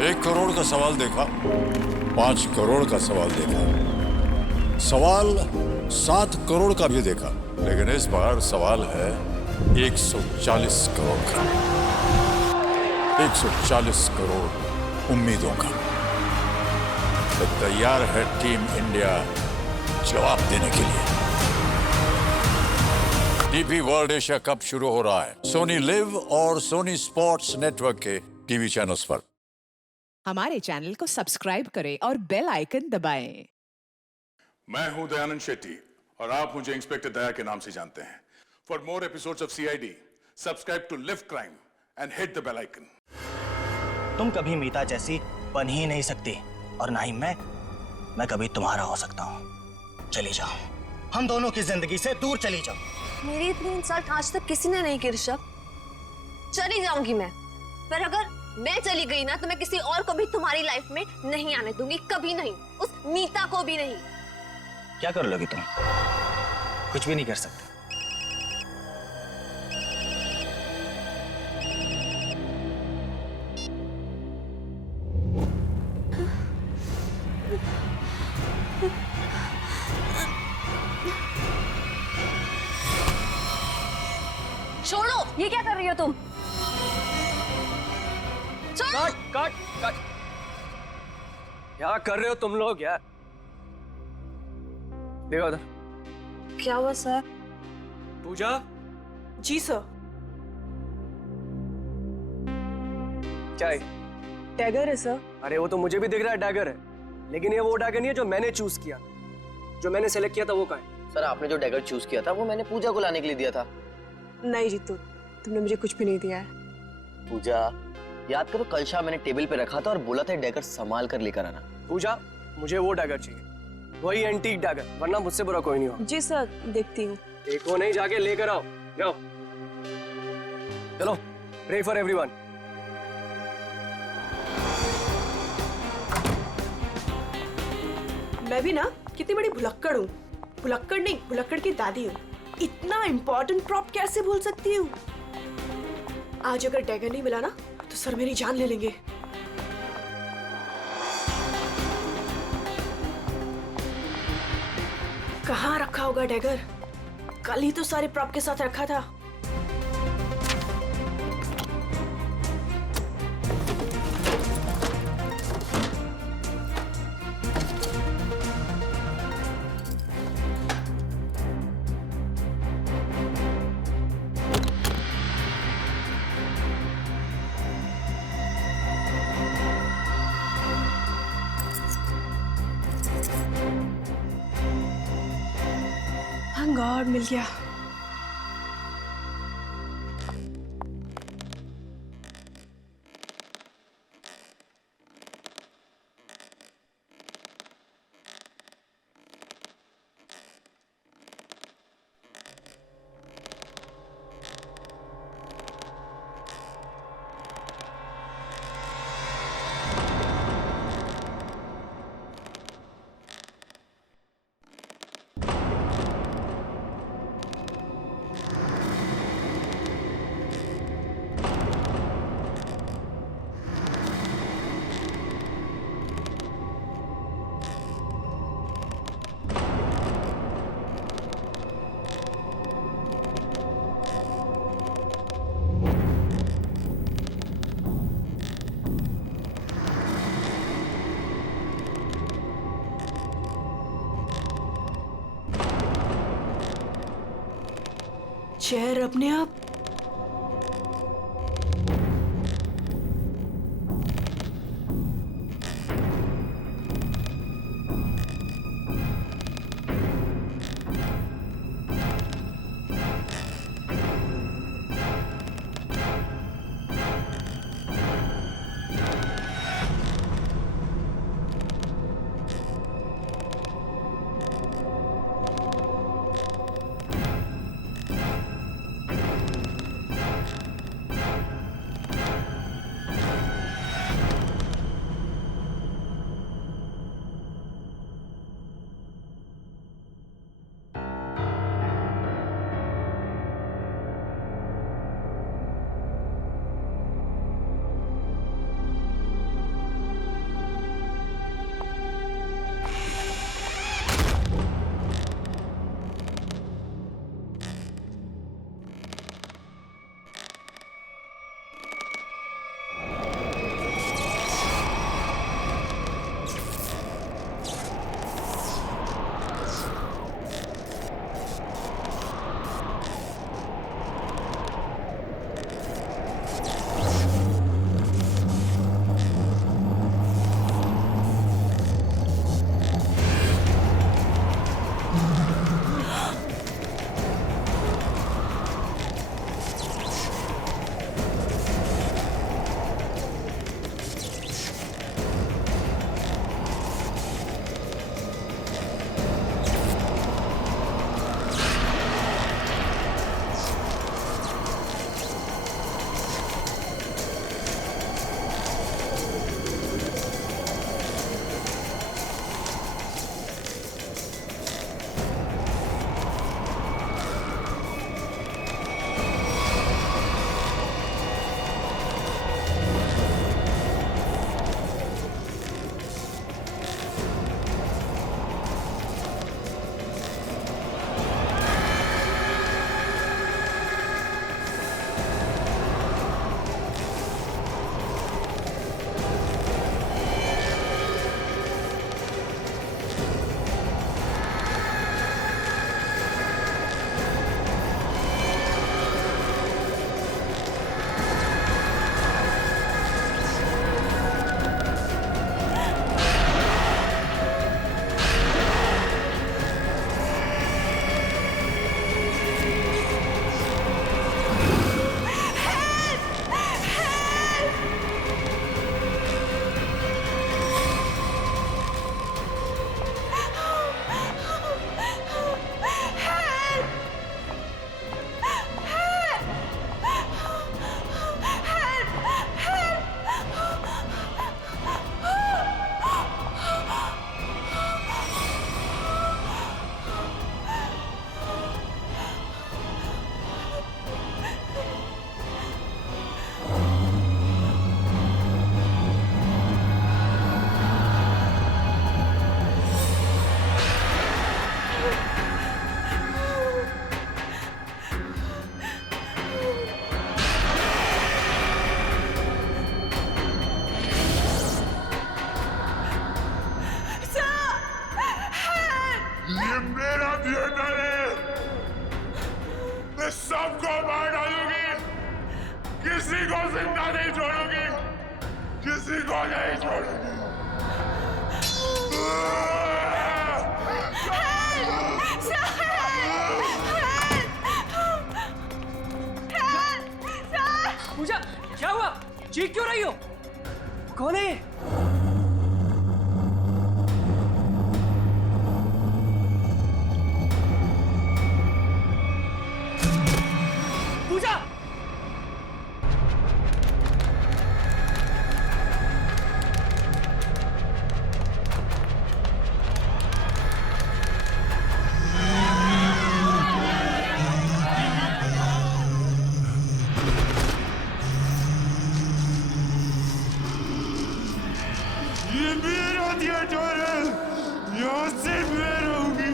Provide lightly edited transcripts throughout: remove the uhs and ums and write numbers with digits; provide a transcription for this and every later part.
1 करोड़ का सवाल देखा, 5 करोड़ का सवाल देखा, सवाल 7 करोड़ का भी देखा, लेकिन इस बार सवाल है 140 करोड़ का। 140 करोड़ उम्मीदों का। तो तैयार है टीम इंडिया जवाब देने के लिए। डीपी वर्ल्ड एशिया कप शुरू हो रहा है सोनी लिव और सोनी स्पोर्ट्स नेटवर्क के टीवी चैनल्स पर। हमारे चैनल को सब्सक्राइब करें और बेल आइकन दबाएं। मैं हूं दयानंद शेट्टी और आप मुझे इंस्पेक्टर दया के नाम से जानते हैं। For more episodes of CID subscribe to live crime and hit the bell icon. तुम कभी मीता जैसी बन ही नहीं सकती और ना ही मैं कभी तुम्हारा हो सकता हूँ। चली जाओ, हम दोनों की जिंदगी से दूर चली जाओ। मेरी इतनी इंसल्ट आज तक किसी ने नहीं की ऋषभ। चली जाऊंगी मैं, पर अगर मैं चली गई ना तो मैं किसी और को भी तुम्हारी लाइफ में नहीं आने दूंगी, कभी नहीं, उस मीता को भी नहीं। क्या कर लोगी तुम? कुछ भी नहीं कर सकते। छोड़ो, ये क्या कर रही हो तुम? छोड़ो। कट। क्या कर रहे हो तुम लोग यार? देखो उधर। क्या हुआ सर? पूजा। जी सर। क्या है? टैगर है सर। अरे वो तो मुझे भी दिख रहा है डैगर है, लेकिन ये वो डैगर नहीं है जो मैंने चूज किया। जो मैंने सेलेक्ट किया था वो कहाँ है? सर आपने जो डैगर चूज किया था वो मैंने पूजा को लाने के लिए दिया था। नहीं जीतू, तुमने मुझे कुछ भी नहीं दिया है। पूजा, याद करो कल शाम मैंने टेबल पे रखा था और बोला था डैगर संभाल कर लेकर आना। पूजा, मुझे वो डैगर चाहिए, वही एंटीक डैगर, वरना मुझसे बुरा कोई नहीं हो। जी सर, देखती हूँ। देखो नहीं, जाके लेकर आओ। जाओ चलो, प्रे फॉर एवरीवन। मैं भी ना कितनी बड़ी भुलक्कड़ हूँ। भुलक्कड़ नहीं, भुलक्कड़ की दादी हूँ। इतना इम्पोर्टेंट प्रॉप कैसे भूल सकती हूँ? आज अगर डैगर नहीं मिला ना तो सर मेरी जान ले लेंगे। कहाँ रखा होगा डैगर? कल ही तो सारे प्रॉप के साथ रखा था। थैंक गॉड मिल गया। चेयर अपने आप ये नारे मैं सबको मार डालूंगी, किसी को जिंदा नहीं छोड़ूंगी, किसी को नहीं छोड़ूंगी। पूजा, क्या हुआ? चीख क्यों रही हो? कौन है? पूजा! ये मेरा थिएटर है, यहाँ से मैं रहूंगी।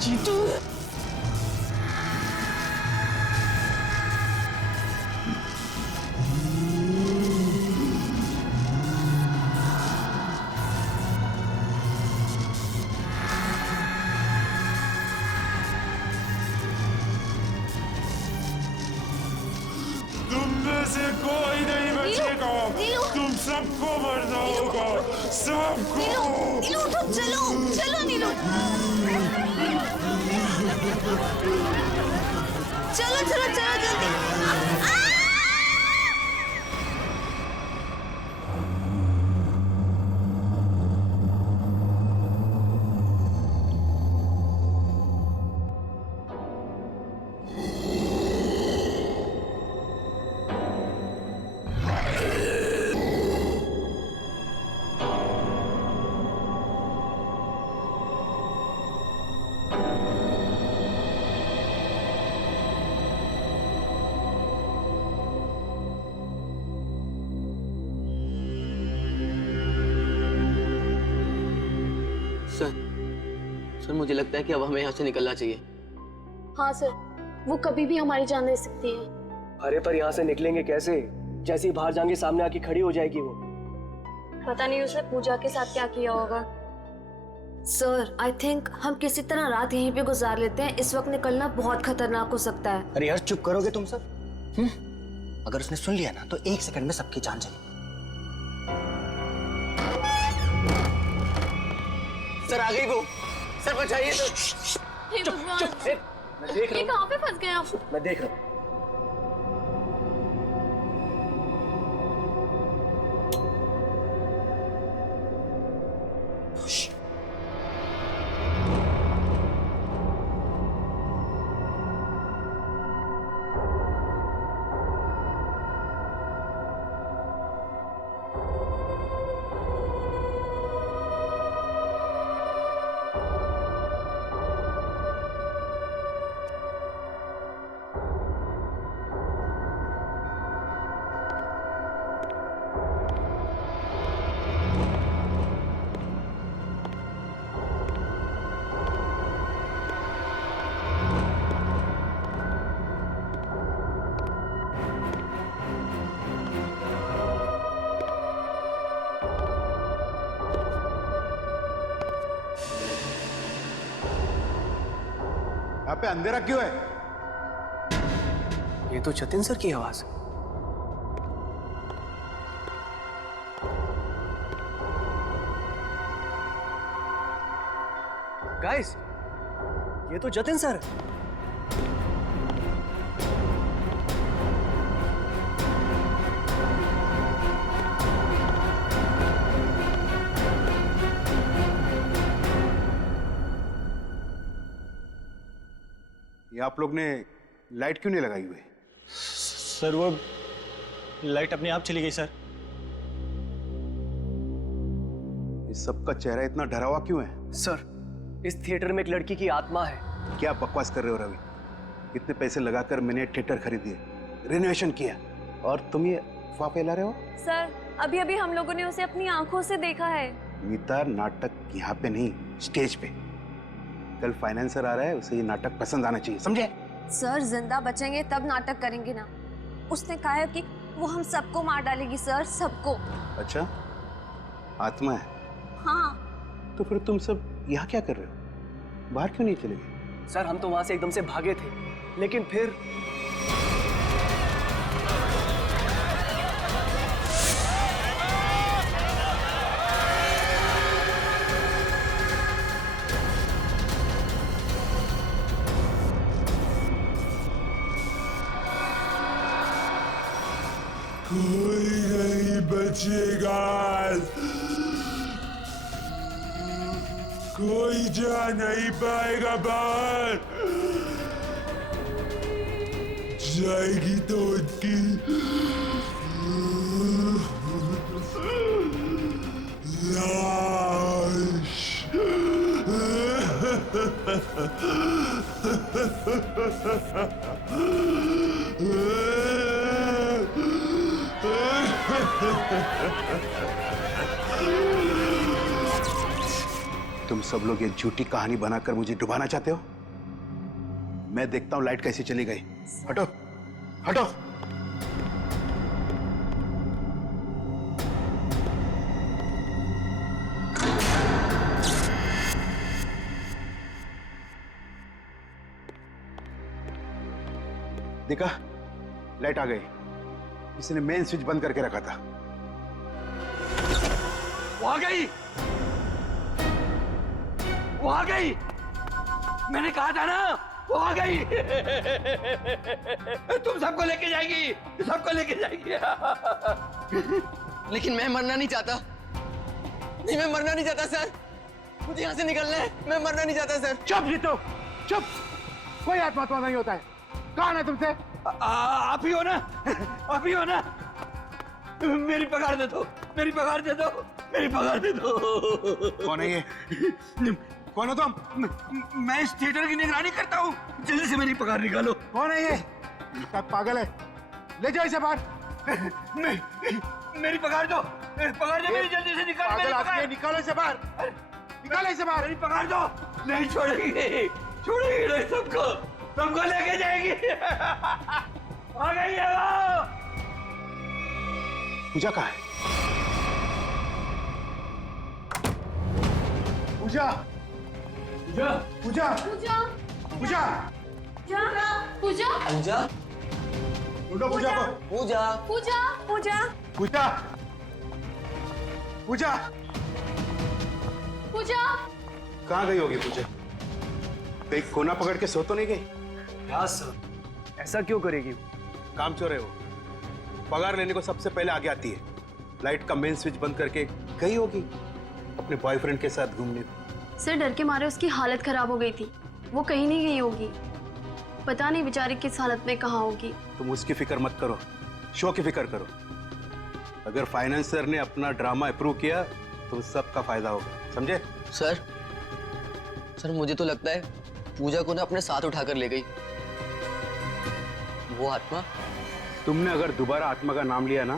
जीतू! तुम में से कोई नहीं बचेगा, नीलू! तुम सबको मरना होगा, सबको। नीलू उठो, चलो चलो नीलू, चलो चलो चलो जल्दी। सर मुझे लगता है कि अब हमें यहाँ से निकलना चाहिए। हाँ सर, वो कभी भी हमारी जान ले सकती है। अरे पर यहाँ से निकलेंगे कैसे? जैसे ही बाहर जाएंगे सामने आके खड़ी हो जाएगी वो। पता नहीं उसने पूजा के साथ क्या किया होगा। सर आई थिंक हम किसी तरह रात यहीं पे गुजार लेते हैं, इस वक्त निकलना बहुत खतरनाक हो सकता है। अरे यार चुप करोगे तुम सब? अगर उसने सुन लिया ना तो 1 सेकंड में सबकी जान चली। सर आ गई वो, सर बचाइए सर। चुप! मैं देख रहा हूँ। कहाँ पे फंस गए आप? मैं देख रहा हूँ। यहाँ पे अंधेरा क्यों है? ये तो जतिन सर की आवाज है। गाइस, ये तो जतिन सर है। ये आप लोग ने लाइट क्यों नहीं लगाई हुई? सर वो लाइट अपने आप चली गई सर। इस सबका चेहरा इतना डरा हुआ क्यों है? सर, इस थिएटर में एक लड़की की आत्मा है। क्या बकवास कर रहे हो रवि? इतने पैसे लगाकर मैंने थिएटर खरीदी, रेनोवेशन किया, और तुम ये अफवाह फैला रहे हो? सर, अभी अभी हम लोगों ने उसे अपनी आंखों से देखा है। मीता, नाटक यहाँ पे नहीं, स्टेज पे। कल फाइनेंसर आ रहा है, उसे ये नाटक पसंद आना चाहिए, समझे? सर जिंदा बचेंगे तब नाटक करेंगे ना। उसने कहा है कि वो हम सबको मार डालेगी सर, सबको। अच्छा, आत्मा है? हाँ। तो फिर तुम सब यहाँ क्या कर रहे हो? बाहर क्यों नहीं चले गए? सर हम तो वहां से एकदम से भागे थे, लेकिन फिर कोई नहीं बचेगा, कोई जा नहीं पाएगा बाहर। जाएगी तो उनकी लाश। तुम सब लोग ये झूठी कहानी बनाकर मुझे डुबाना चाहते हो? मैं देखता हूं लाइट कैसे चली गई। हटो, हटो। देखा, लाइट आ गई। इसने मेन स्विच बंद करके रखा था। वो आ गई, वो आ गई। मैंने कहा था ना, वो आ गई। तुम सबको लेके जाएगी, सबको लेके जाएगी। लेकिन मैं मरना नहीं चाहता। नहीं, मैं मरना नहीं चाहता सर। मुझे यहाँ से निकलना है। मैं मरना नहीं चाहता सर। चुप जीतो, चुप। कोई आत्मा नहीं होता है। कौन है तुमसे? आप ही हो ना, आप ही हो ना। मेरी पगार दे दो, मेरी पगार दे दो, मेरी पगार दे दो। कौन है ये? कौन हो तुम? मैं इस थिएटर की निगरानी करता हूँ। जल्दी से मेरी पगार निकालो। कौन है ये? पागल है, ले जाओ इसे बाहर। मेरी पगार दो, पगार दो मेरी, जल्दी से निकालो। पागल आदमी है, निकालो इसे बाहर, निकालो इसे बाहर। मेरी पगार दो। नहीं छोड़ेगी, छोड़ेगी नहीं, सबको सबको लेके जाएगी। आ गई है वो। पूजा कहाँ है? पूजा, पूजा, पूजा, पूजा पूजा, पूजा पूजा, ढूंढो पूजा को। पूजा, पूजा पूजा पूजा, पूजा, पूजा कहाँ गई होगी पूजा? कहीं कोना पकड़ के सो तो नहीं गई? हाँ सर, ऐसा क्यों करेगी? काम चोर है वो। पगार लेने को सबसे पहले आगे आती है। लाइट का मेन स्विच बंद करके गई होगी अपने बॉयफ्रेंड के साथ घूमने। सर डर के मारे उसकी हालत खराब हो गई थी, वो कहीं नहीं गई होगी। पता नहीं बेचारी किस हालत में कहाँ होगी। तुम उसकी फिक्र मत करो, शो की फिक्र करो। अगर फाइनेंसर ने अपना ड्रामा अप्रूव किया तो सबका फायदा होगा, समझे? सर मुझे तो लगता है पूजा को ना अपने साथ उठाकर ले गई वो आत्मा। तुमने अगर दोबारा आत्मा का नाम लिया ना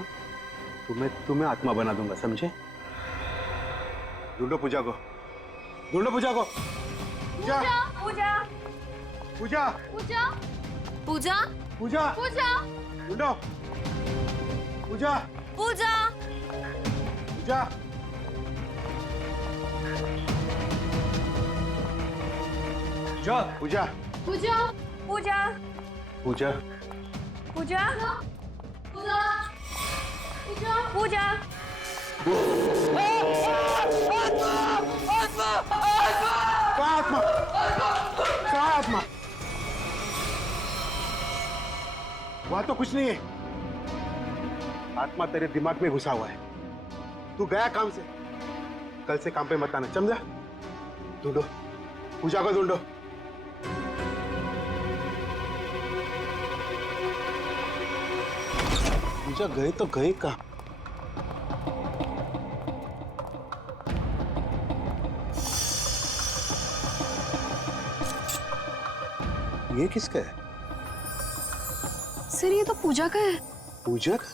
तो मैं तुम्हें आत्मा बना दूंगा, समझे? ढूंढो पूजा को, ढूंढो पूजा को। पूजा, पूजा पूजा, पूजा पूजा पूजा, पूजा ढूंढो पूजा, पूजा पूजा। पूजा, पूजा पूजा पूजा, पूजा पूजा पूजा कहाँ आत्मा? कहाँ आत्मा? वहां तो कुछ नहीं है। आत्मा तेरे दिमाग में घुसा हुआ है। तू गया काम से, कल से काम पे मत आना, समझा? ढूंढो पूजा को, ढूंढो। पूजा गए तो गए कहाँ? ये किसका है? सर ये तो पूजा का है। पूजा का?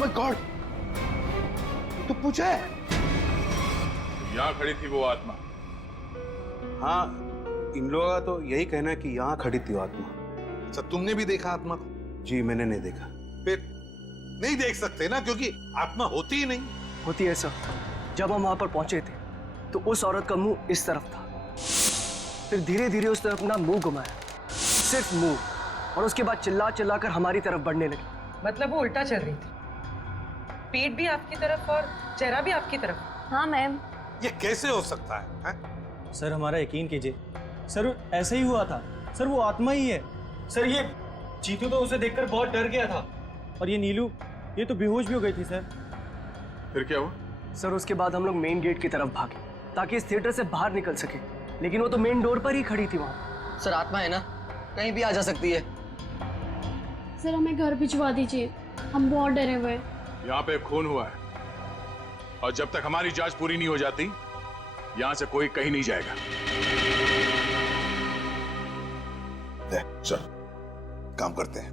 माय गॉड, तो पूछा है। यहां खड़ी थी वो आत्मा। हाँ, इन लोगों का तो यही कहना है कि यहाँ खड़ी थी वो आत्मा। अच्छा, तुमने भी देखा आत्मा को? जी मैंने नहीं देखा। फिर नहीं देख सकते ना, क्योंकि आत्मा होती ही नहीं। होती है सर। जब हम वहां पर पहुंचे थे तो उस औरत का मुंह इस तरफ था, फिर धीरे धीरे उस तरफ अपना मुंह घुमाया, सिर्फ मुंह, और उसके बाद चिल्ला चिल्ला कर हमारी तरफ बढ़ने लगी। मतलब वो उल्टा चल रही थी, पेट भी आपकी तरफ और चेहरा भी आपकी तरफ। हाँ मैम। ये कैसे हो सकता है? सर हमारा यकीन कीजिए, सर ऐसा ही हुआ था। सर वो आत्मा ही है। सर ये चीतू तो उसे देखकर बहुत डर गया था, और ये नीलू, ये तो बेहोश भी हो गई थी सर। फिर क्या हुआ? सर उसके बाद हम लोग मेन गेट की तरफ भागे ताकि इस थिएटर से बाहर निकल सके, लेकिन वो तो मेन डोर पर ही खड़ी थी वहां। सर आत्मा है ना, कहीं भी आ जा सकती है। सर हमें घर भिजवा दीजिए, हम बहुत डरे हुए हैं। यहाँ पे खून हुआ है, और जब तक हमारी जांच पूरी नहीं हो जाती यहाँ से कोई कहीं नहीं जाएगा। चल काम करते हैं,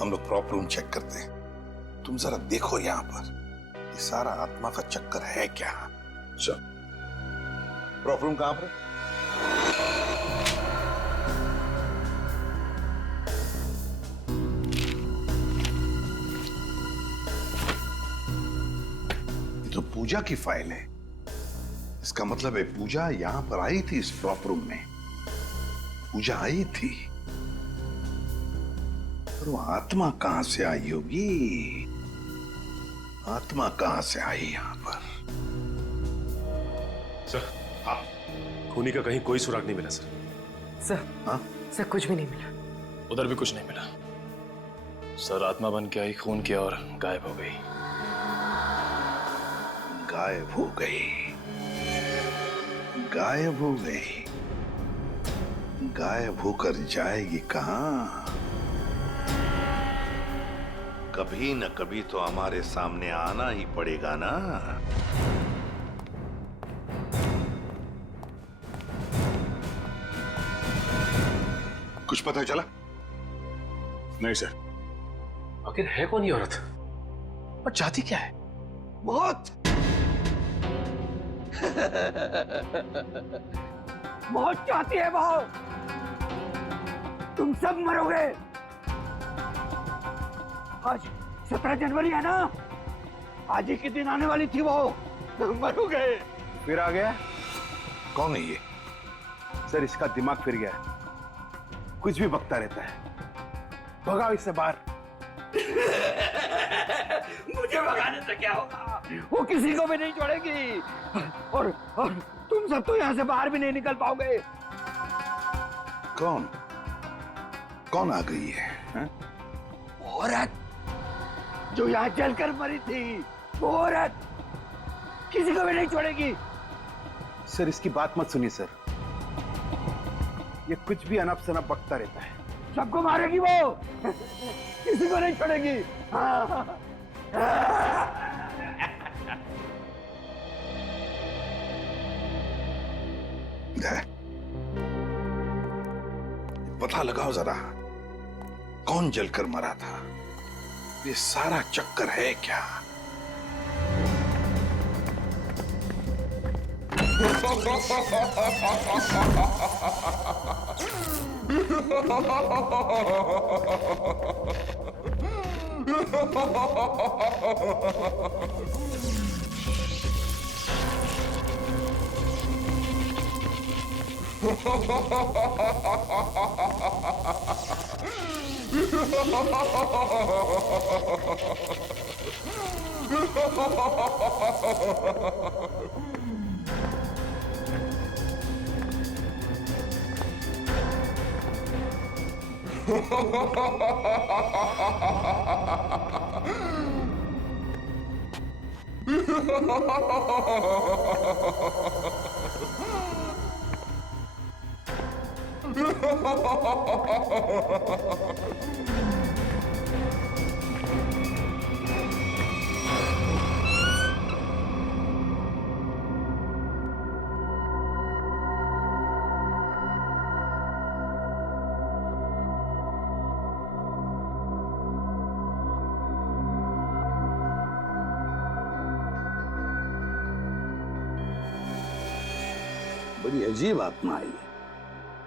हम लोग प्रॉपर रूम चेक करते हैं। तुम जरा देखो यहाँ पर ये सारा आत्मा का चक्कर है क्या। चल, प्रॉपर रूम कहाँ पर है? ये तो पूजा की फाइल है। इसका मतलब है पूजा यहां पर आई थी, इस प्रॉपर रूम में पूजा आई थी। पर वो आत्मा कहां से आई होगी? आत्मा कहां से आई यहां पर? सर, हाँ, खूनी का कहीं कोई सुराग नहीं मिला सर। सर, हाँ? सर कुछ भी नहीं मिला। उधर भी कुछ नहीं मिला सर। आत्मा बन के आई, खून किया और गायब हो गई। गायब हो गई, गायब हो गई। गायब होकर जाएगी कहां? कभी न कभी तो हमारे सामने आना ही पड़ेगा ना। कुछ पता चला? नहीं सर। आखिर है कौन ये औरत और चाहती क्या है? बहुत बहुत चाहती है वो। तुम सब मरोगे। आज 17 जनवरी है ना, आज ही के दिन आने वाली थी वो। मरोगे। फिर आ गया। कौन है ये? सर इसका दिमाग फिर गया है, कुछ भी बकता रहता है। भगाओ इससे बाहर। मुझे भगाने से क्या होगा? वो किसी को भी नहीं छोड़ेगी, और तुम सब तो यहाँ से बाहर भी नहीं निकल पाओगे। कौन कौन आ गई है? औरत जो यहाँ जलकर मरी थी, वो औरत किसी को भी नहीं छोड़ेगी। सर इसकी बात मत सुनिए सर, ये कुछ भी अनप शनप बकता रहता है। सबको मारेगी वो, किसी को नहीं छोड़ेगी। हाँ। पता लगाओ जरा, कौन जलकर मरा था? ये सारा चक्कर है क्या? बड़ी अजीब आत्मा है ये।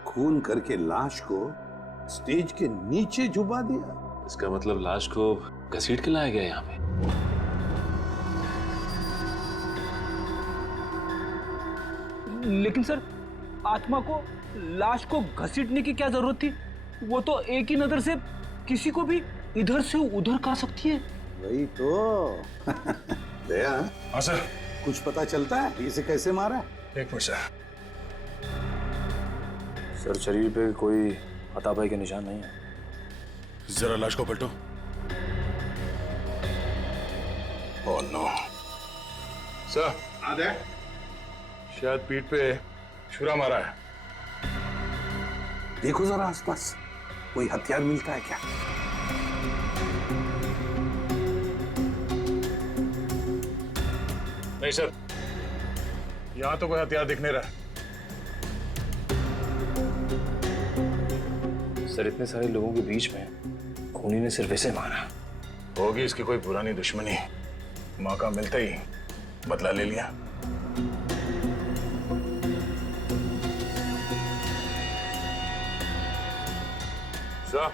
खून करके लाश को स्टेज के नीचे छुपा दिया। इसका मतलब लाश को घसीट के लाया गया यहाँ पे। लेकिन सर, आत्मा को लाश को घसीटने की क्या जरूरत थी? वो तो एक ही नजर से किसी को भी इधर से उधर कर सकती है। वही तो। दया, हाँ सर, कुछ पता चलता है इसे कैसे मारा? एक मिनट सर। सर, शरीर पे कोई हाथापाई के निशान नहीं है। जरा लाश को पलटो। ओह नो सर, शायद पीठ पे छुरा मारा है। देखो जरा आसपास, कोई हथियार मिलता है क्या? नहीं सर, यहां तो कोई हथियार दिख नहीं रहा। सर, इतने सारे लोगों के बीच में खूनी ने सिर्फ इसे मारा। होगी इसकी कोई पुरानी दुश्मनी। मौका मिलते ही बदला ले लिया। सर,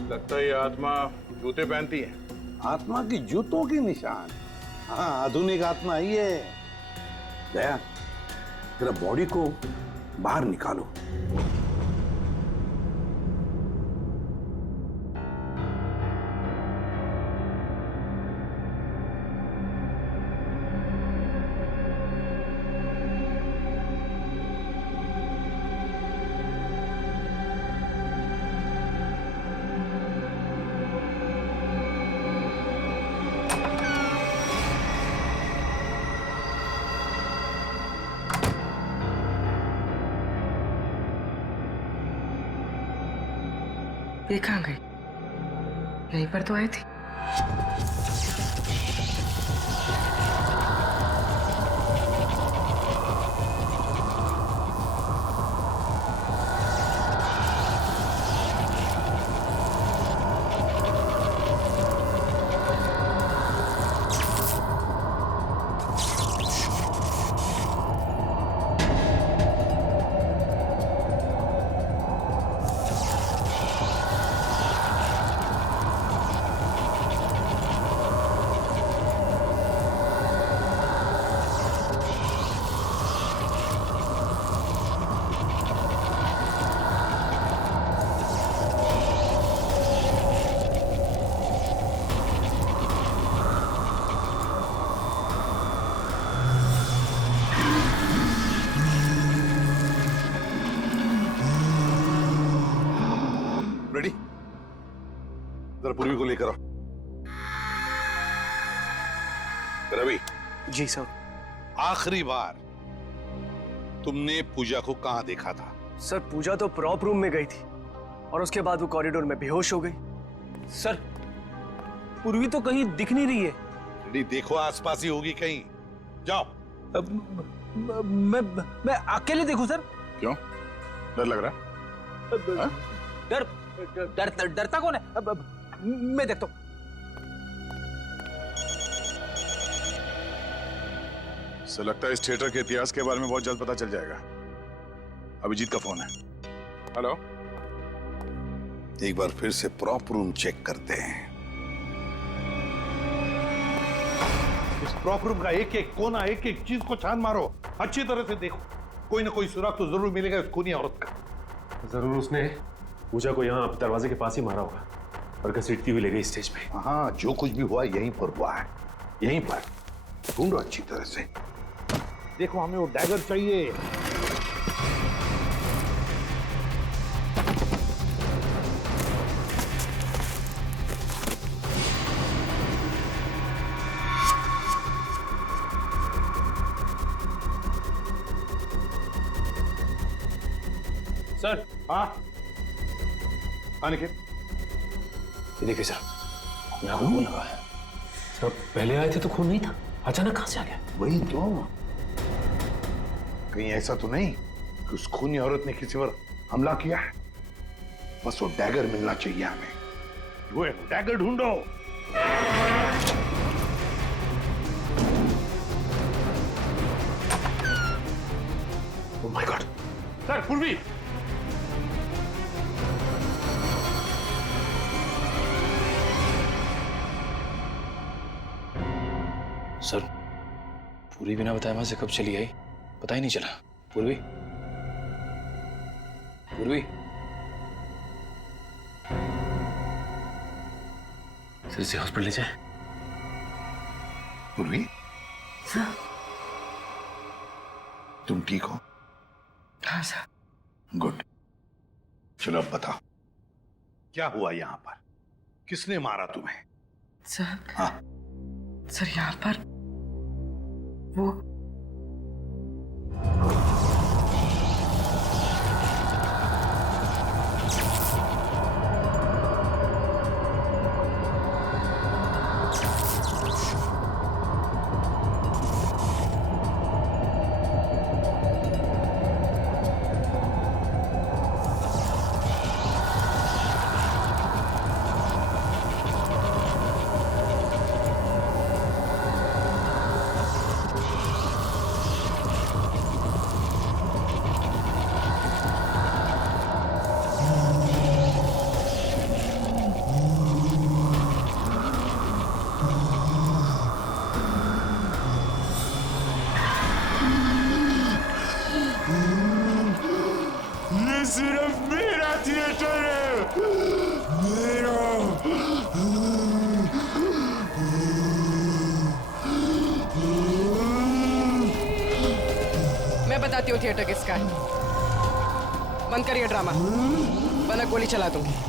लगता है ये आत्मा जूते पहनती है। आत्मा की जूतों के निशान? हाँ, आधुनिक आत्मा ही है। दया, तेरा बॉडी को बाहर निकालो। ये कहाँ गई? यहीं पर तो आई थी। रेडी? जरा पूर्वी को लेकर आओ। रवि। जी सर। आखिरी बार तुमने पूजा को कहां देखा था? सर, पूजा तो प्रॉप रूम में गई थी और उसके बाद वो कॉरिडोर में बेहोश हो गई। सर, पूर्वी तो कहीं दिख नहीं रही है। रेडी, देखो आसपास ही होगी कहीं। जाओ। मैं अकेले देखूं सर? क्यों, डर लग रहा? डरता कौन है? मैं देखता हूं। सर, लगता है इस थिएटर के इतिहास के बारे में बहुत जल्द पता चल जाएगा। अभिजीत का फोन है। हेलो। एक बार फिर से प्रॉप रूम चेक करते हैं। इस प्रॉप रूम का एक एक कोना, एक एक चीज को छान मारो, अच्छी तरह से देखो। कोई ना कोई सुराग तो जरूर मिलेगा उस खूनी औरत का। जरूर उसने पूजा को यहाँ दरवाजे के पास ही मारा होगा और घसीटती हुई ले गई स्टेज पे। हाँ, जो कुछ भी हुआ यहीं पर हुआ है। यहीं पर ढूंढो अच्छी तरह से। देखो, हमें वो डैगर चाहिए। सर। हाँ, आने के। ये देखिए सर, यहाँ खून लगा है। सर, पहले आए थे तो खून नहीं था, अचानक कहाँ से आ गया? वही तो। कहीं ऐसा तो नहीं कि उस खूनी औरत ने किसी पर हमला किया है? बस वो डैगर मिलना चाहिए हमें। वो डैगर ढूंढो। My God. सर पूर्वी, सर पूरी बिना बताए वहां से कब चली आई पता ही नहीं चला। पूर्वी, पूर्वी, सर इसे हॉस्पिटल ले जाए। पूर्वी, तुम ठीक हो? हाँ सर। गुड। चलो अब बताओ क्या हुआ यहाँ पर, किसने मारा तुम्हें? सर, हाँ सर यहाँ पर वो सिर्फ मेरा थिएटर है, मेरा। मैं बताती हूँ थिएटर किसका है। बंद करिए ड्रामा, वरना गोली चला दूंगी।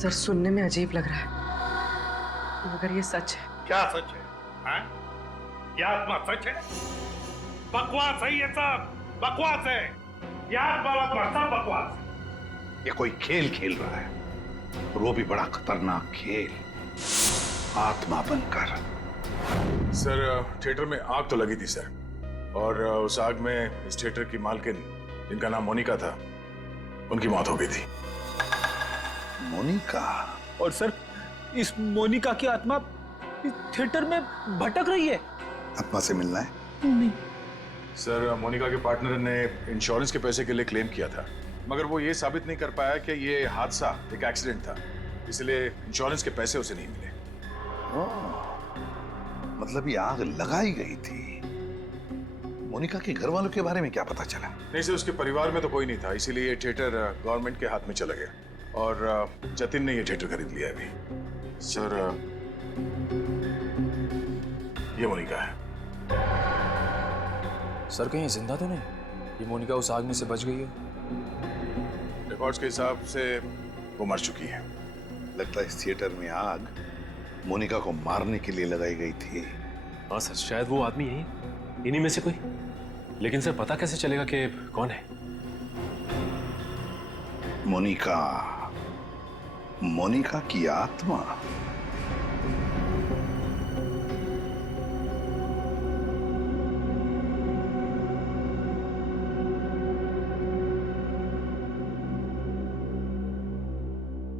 सर सुनने में अजीब लग रहा है, मगर ये सच है। क्या सच है? हाँ? ये आत्मा सच है? बकवास है ये सब, बकवास है। ये आत्मा सब बकवास है। ये कोई खेल खेल रहा है, और वो भी बड़ा खतरनाक खेल, आत्मा बनकर। सर थिएटर में आग तो लगी थी सर, और उस आग में इस थिएटर की मालकिन जिनका नाम मोनिका था, उनकी मौत हो गई थी। मोनिका? और सर इस मोनिका की आत्मा इस थिएटर में भटक रही है। आत्मा से मिलना है? नहीं सर मोनिका के पार्टनर ने इंश्योरेंस के पैसे के लिए क्लेम किया था, मगर वो ये साबित नहीं कर पाया कि ये हादसा एक एक्सीडेंट था, इसलिए इंश्योरेंस के पैसे उसे नहीं मिले। मतलब ये आग लगाई गई थी। मोनिका के घर वालों के बारे में क्या पता चला? नहीं सर, उसके परिवार में तो कोई नहीं था, इसीलिए ये थिएटर गवर्नमेंट के हाथ में चला गया, और जतिन ने ये थिएटर खरीद लिया अभी। सर ये मोनिका है। सर कहीं जिंदा तो नहीं? ये मोनिका उस आग में से बच गई है? रिकॉर्ड्स के हिसाब से वो मर चुकी है। लगता है इस थिएटर में आग मोनिका को मारने के लिए लगाई गई थी। हाँ सर, शायद वो आदमी यही, इन्हीं में से कोई। लेकिन सर पता कैसे चलेगा कि कौन है? मोनिका, मोनिका की आत्मा।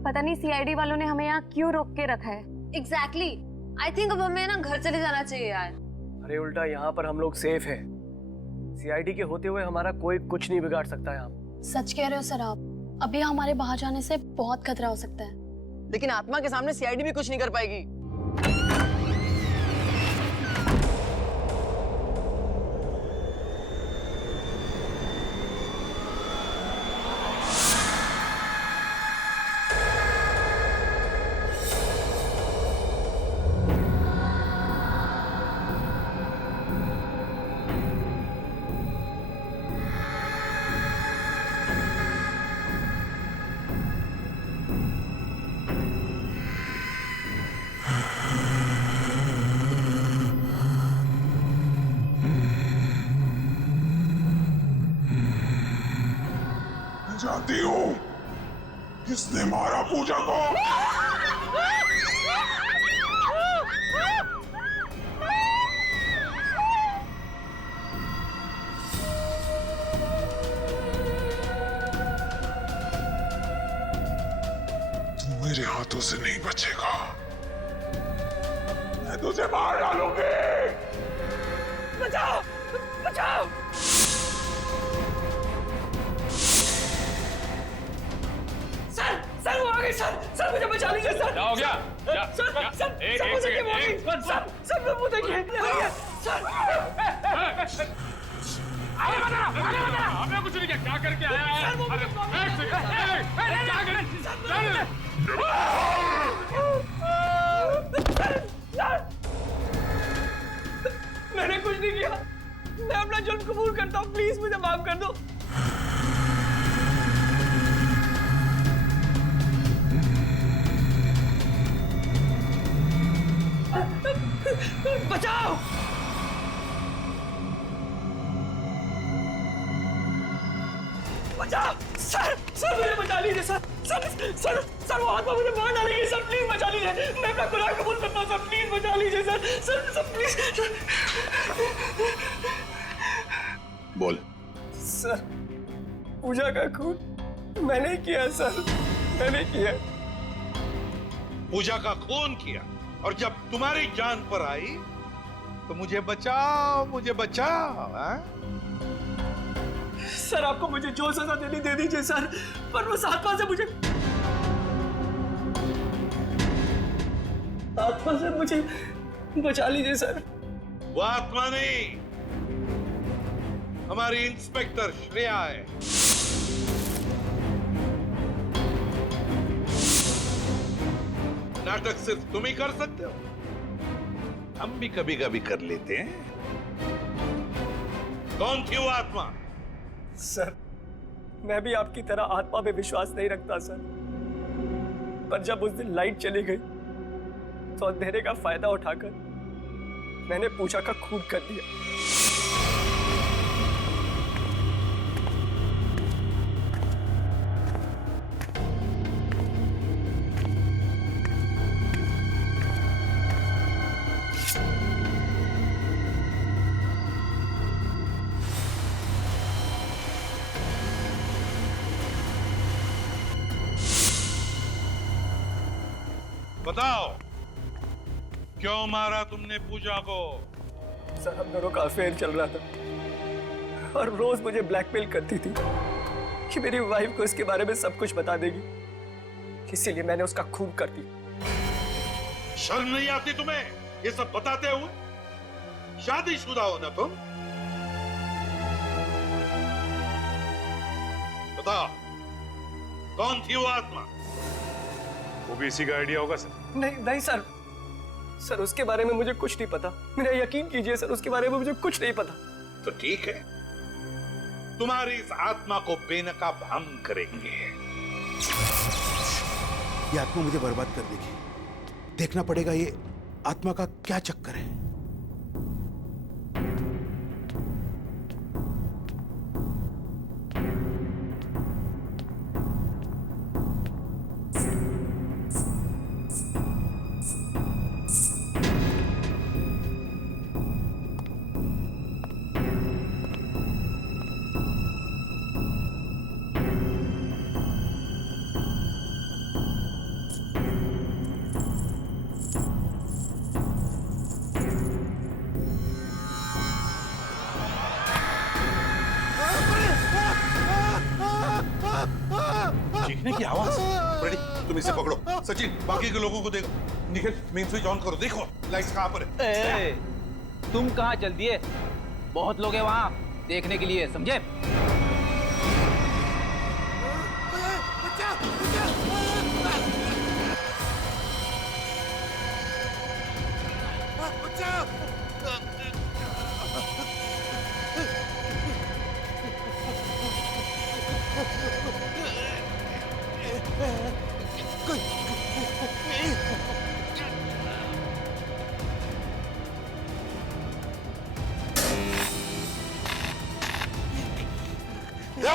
पता नहीं सीआईडी वालों ने हमें यहाँ क्यों रोक के रखा है। एग्जैक्टली आई थिंक अब हमें ना घर चले जाना चाहिए यार। अरे उल्टा यहाँ पर हम लोग सेफ हैं। सीआईडी के होते हुए हमारा कोई कुछ नहीं बिगाड़ सकता यहाँ। सच कह रहे हो सर आप, अभी हमारे बाहर जाने से बहुत खतरा हो सकता है। लेकिन आत्मा के सामने सीआईडी भी कुछ नहीं कर पाएगी। जानती हूँ किसने मारा पूजा को? तू मेरे हाथों से नहीं बचेगा। मैं तुझे मार डालूंगी। बचाओ बचाओ। सर वो आ गई सर मुझे बचा लीजिए सर। क्या हो गया? सर मुझे क्या हो गई? सर वो देखिए सर। हमें कुछ नहीं किया, क्या करके आया है? एक सेकंड, क्या कर? मैंने कुछ नहीं किया, मैं अपना जुर्म कबूल करता हूँ, प्लीज मुझे माफ कर दो। बचाओ। बचाओ सर मुझे बचा लीजिए सर वो आत्मा मुझे मार डालेगी सर, प्लीज बचा लीजिए। मैं अपना गुनाह कबूल करता हूँ सर, प्लीज बचा लीजिए सर प्लीज। बोल। सर पूजा का खून मैंने किया सर, मैंने किया। पूजा का खून किया और जब तुम्हारी जान पर आई तो मुझे बचाओ हाँ? सर आपको मुझे जो सजा देनी दे दीजिए सर, पर उस आत्मा से मुझे बचा लीजिए सर। वो आत्मा नहीं, हमारी इंस्पेक्टर श्रेया है। नाटक सिर्फ तुम ही कर सकते हो, हम भी कभी कभी कर लेते हैं। कौन थी वो आत्मा? सर मैं भी आपकी तरह आत्मा पे विश्वास नहीं रखता सर, पर जब उस दिन लाइट चली गई तो अंधेरे का फायदा उठाकर मैंने पूजा का खून कर दिया। बताओ क्यों मारा तुमने पूजा को? सर हम दोनों का अफेयर चल रहा था और रोज मुझे ब्लैकमेल करती थी कि मेरी वाइफ को इसके बारे में सब कुछ बता देगी, इसीलिए मैंने उसका खून कर दिया। शर्म नहीं आती तुम्हें ये सब बताते हुए? शादीशुदा हो ना तुम? बताओ कौन थी वो आत्मा? वो भी इसी का आइडिया होगा सर। नहीं सर उसके बारे में मुझे कुछ नहीं पता, मेरा यकीन कीजिए सर, उसके बारे में मुझे कुछ नहीं पता। तो ठीक है, तुम्हारी इस आत्मा को बेनकाब हम करेंगे। ये आत्मा मुझे बर्बाद कर देगी, देखना पड़ेगा ये आत्मा का क्या चक्कर है। चीखने की आवाज। रेडी, तुम इसे पकड़ो। सचिन बाकी के लोगों को देखो। निखिल मेन स्विच ऑन करो, देखो लाइट्स कहां पर है। तुम कहां चल दिए? बहुत लोग हैं वहां देखने के लिए, समझे?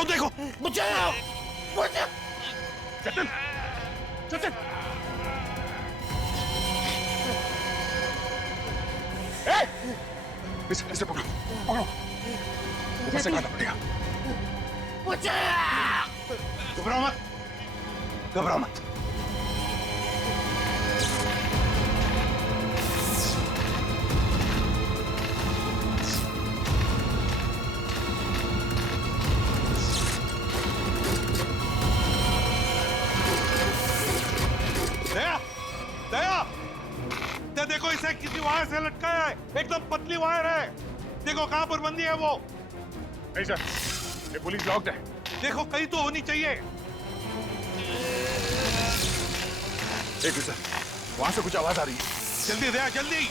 देखो बचाओ। जतिन, जतिन, इसे पकड़ो, पकड़ो, ऊपर से काटना पड़ेगा। घबराओ मत, घबराओ मत। दया, दया, देखो इसे किसी वायर से लटकाया है, एकदम पतली वायर है। देखो कहां पर बंदी है वो। नहीं सर, ये पुलिस लॉक्ड है। देखो कहीं तो होनी चाहिए। एक सर, वहां से कुछ आवाज आ रही है। जल्दी दया, जल्दी।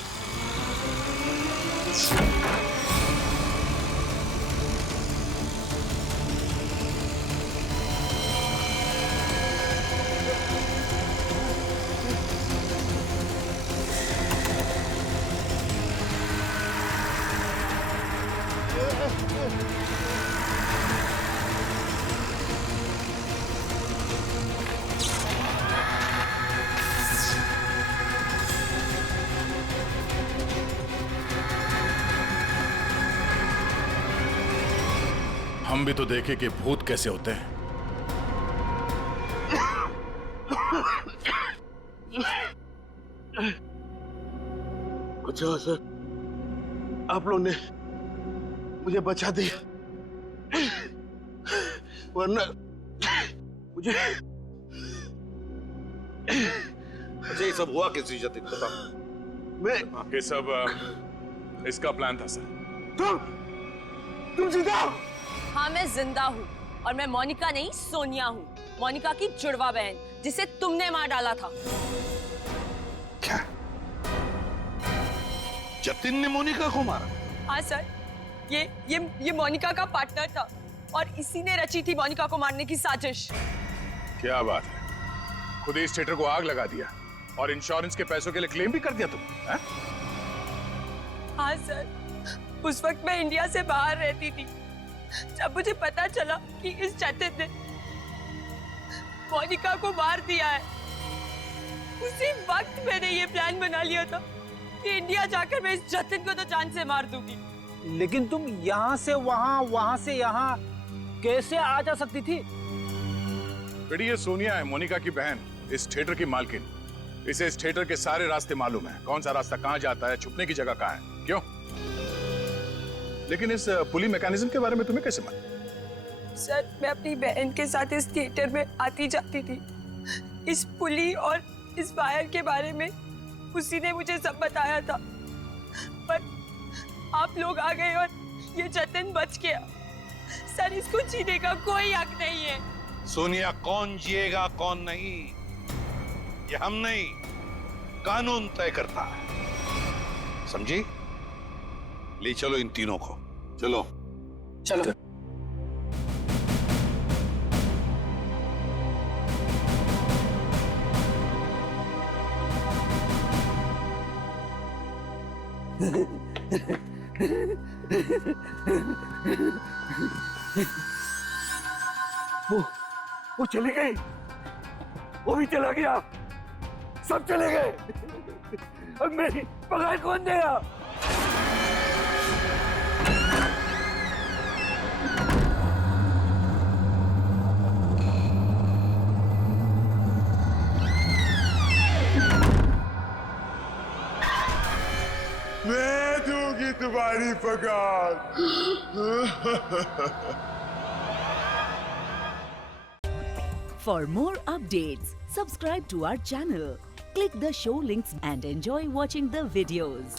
हम भी तो देखे कि भूत कैसे होते हैं। अच्छा सर, आप लोग ने मुझे बचा दिया, वरना मुझे ये सब हुआ किसी जतिन बताओ। मैं ये सब इसका प्लान था सर। तुम जिंदा हो? हाँ मैं जिंदा हूँ और मैं मोनिका नहीं सोनिया हूँ, मोनिका की जुड़वा बहन जिसे तुमने मार डाला था। क्या? जतिन ने मोनिका को मारा? हाँ सर, ये मोनिका का पार्टनर था और इसी ने रची थी मोनिका को मारने की साजिश। क्या बात है, खुद ही इस थिएटर को आग लगा दिया और इंश्योरेंस के पैसों के लिए क्लेम भी कर दिया तुम? हाँ सर, उस वक्त मैं इंडिया से बाहर रहती थी। जब मुझे पता चला कि इस जतिन ने मोनिका को मार दिया है, उसी वक्त मैंने ये प्लान बना लिया था कि इंडिया जाकर मैं इस जतिन को तो जान से मार दूंगी। लेकिन तुम यहाँ से वहाँ, वहाँ से यहाँ कैसे आ जा सकती थी? बेटी ये सोनिया है, मोनिका की बहन, इस थिएटर की मालकिन। इसे इस थिएटर के सारे रास्ते मालूम है, कौन सा रास्ता कहाँ जाता है, छुपने की जगह कहाँ है। क्यों? लेकिन इस पुली मैकेनिज्म के बारे में तुम्हें कैसे मालूम? सर मैं अपनी बहन के साथ इस थिएटर में आती जाती थी। इस पुली और इस वायर के बारे में उसी ने मुझे सब बताया था, पर आप लोग आ गए और ये जतिन बच गया। सर इसको जीने का कोई हक नहीं है। सोनिया, कौन जिएगा कौन नहीं ये हम नहीं, कानून तय करता है, समझी? ले चलो इन तीनों को, चलो चलो। वो चली गई, वो भी चला गया, सब चले गए। अब मेरी पगार कौन देगा? मैं दूंगी तुम्हारी पगार। For more updates, subscribe to our channel, click the show links and enjoy watching the videos.